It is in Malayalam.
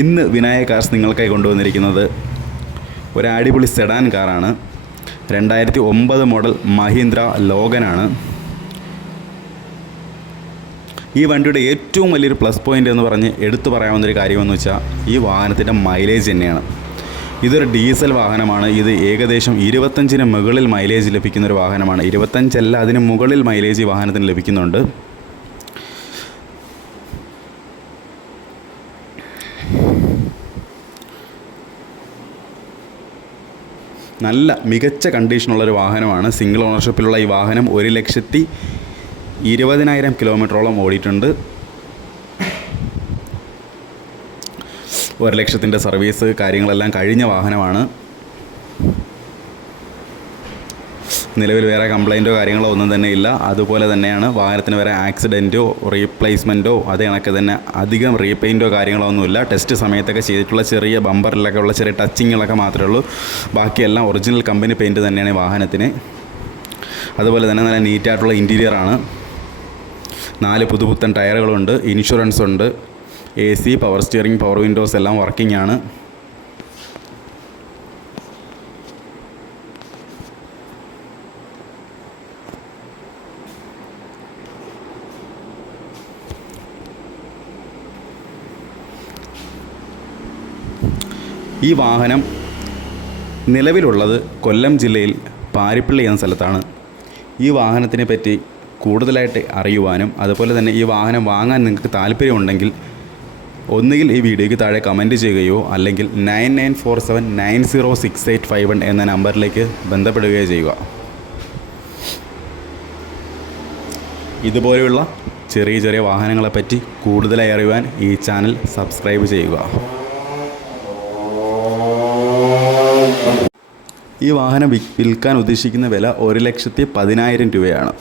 ഇന്ന് വിനായക കാർസ് നിങ്ങൾക്കായി കൊണ്ടുവന്നിരിക്കുന്നത് ഒരു അടിപൊളി സെഡാൻ കാറാണ്. 2009 മോഡൽ മഹീന്ദ്ര ലോഗനാണ്. ഈ വണ്ടിയുടെ ഏറ്റവും വലിയൊരു പ്ലസ് പോയിൻ്റ് എന്ന് പറഞ്ഞ് എടുത്തു പറയാവുന്നൊരു കാര്യമെന്ന് വെച്ചാൽ ഈ വാഹനത്തിൻ്റെ മൈലേജ് തന്നെയാണ്. ഇതൊരു ഡീസൽ വാഹനമാണ്. ഇത് ഏകദേശം 25-ന് മുകളിൽ മൈലേജ് ലഭിക്കുന്നൊരു വാഹനമാണ്. 25 അല്ല, അതിന് മുകളിൽ മൈലേജ് ഈ വാഹനത്തിന് ലഭിക്കുന്നുണ്ട്. നല്ല മികച്ച കണ്ടീഷനുള്ളൊരു വാഹനമാണ്. സിംഗിൾ ഓണർഷിപ്പിലുള്ള ഈ വാഹനം 1,20,000 കിലോമീറ്ററോളം ഓടിയിട്ടുണ്ട്. 1,00,000 സർവീസ് കാര്യങ്ങളെല്ലാം കഴിഞ്ഞ വാഹനമാണ്. നിലവിൽ വേറെ കംപ്ലൈൻറ്റോ കാര്യങ്ങളോ ഒന്നും തന്നെ ഇല്ല. അതുപോലെ തന്നെയാണ് വാഹനത്തിന് വേറെ ആക്സിഡൻറ്റോ റീപ്ലേസ്മെൻറ്റോ അതേ കണക്ക് തന്നെ അധികം റീപെയിൻറ്റോ കാര്യങ്ങളോ ഒന്നുമില്ല. ടെസ്റ്റ് സമയത്തൊക്കെ ചെയ്തിട്ടുള്ള ചെറിയ ബമ്പറിലൊക്കെ ഉള്ള ചെറിയ ടച്ചിങ്ങുകളൊക്കെ മാത്രമേ ഉള്ളൂ. ബാക്കിയെല്ലാം ഒറിജിനൽ കമ്പനി പെയിൻറ്റ് തന്നെയാണ് ഈ വാഹനത്തിന്. അതുപോലെ തന്നെ നല്ല നീറ്റായിട്ടുള്ള ഇൻറ്റീരിയറാണ്. 4 പുതുപുത്തൻ ടയറുകളുണ്ട്. ഇൻഷുറൻസ് ഉണ്ട്. AC, power steering, power Windows എല്ലാം വർക്കിംഗ് ആണ്. ഈ വാഹനം നിലവിലുള്ളത് കൊല്ലം ജില്ലയിൽ പാരിപ്പള്ളി എന്ന സ്ഥലത്താണ്. ഈ വാഹനത്തിനെ പറ്റി കൂടുതലായിട്ട് അറിയുവാനും അതുപോലെ തന്നെ ഈ വാഹനം വാങ്ങാൻ നിങ്ങൾക്ക് താല്പര്യമുണ്ടെങ്കിൽ ഒന്നുകിൽ ഈ വീഡിയോയ്ക്ക് താഴെ കമൻറ്റ് ചെയ്യുകയോ അല്ലെങ്കിൽ 9947906851 എന്ന നമ്പറിലേക്ക് ബന്ധപ്പെടുകയോ ചെയ്യുക. ഇതുപോലെയുള്ള ചെറിയ ചെറിയ വാഹനങ്ങളെപ്പറ്റി കൂടുതലായി അറിയുവാൻ ഈ ചാനൽ സബ്സ്ക്രൈബ് ചെയ്യുക. ഈ വാഹനം വിൽക്കാൻ ഉദ്ദേശിക്കുന്ന വില 1,10,000 രൂപയാണ്.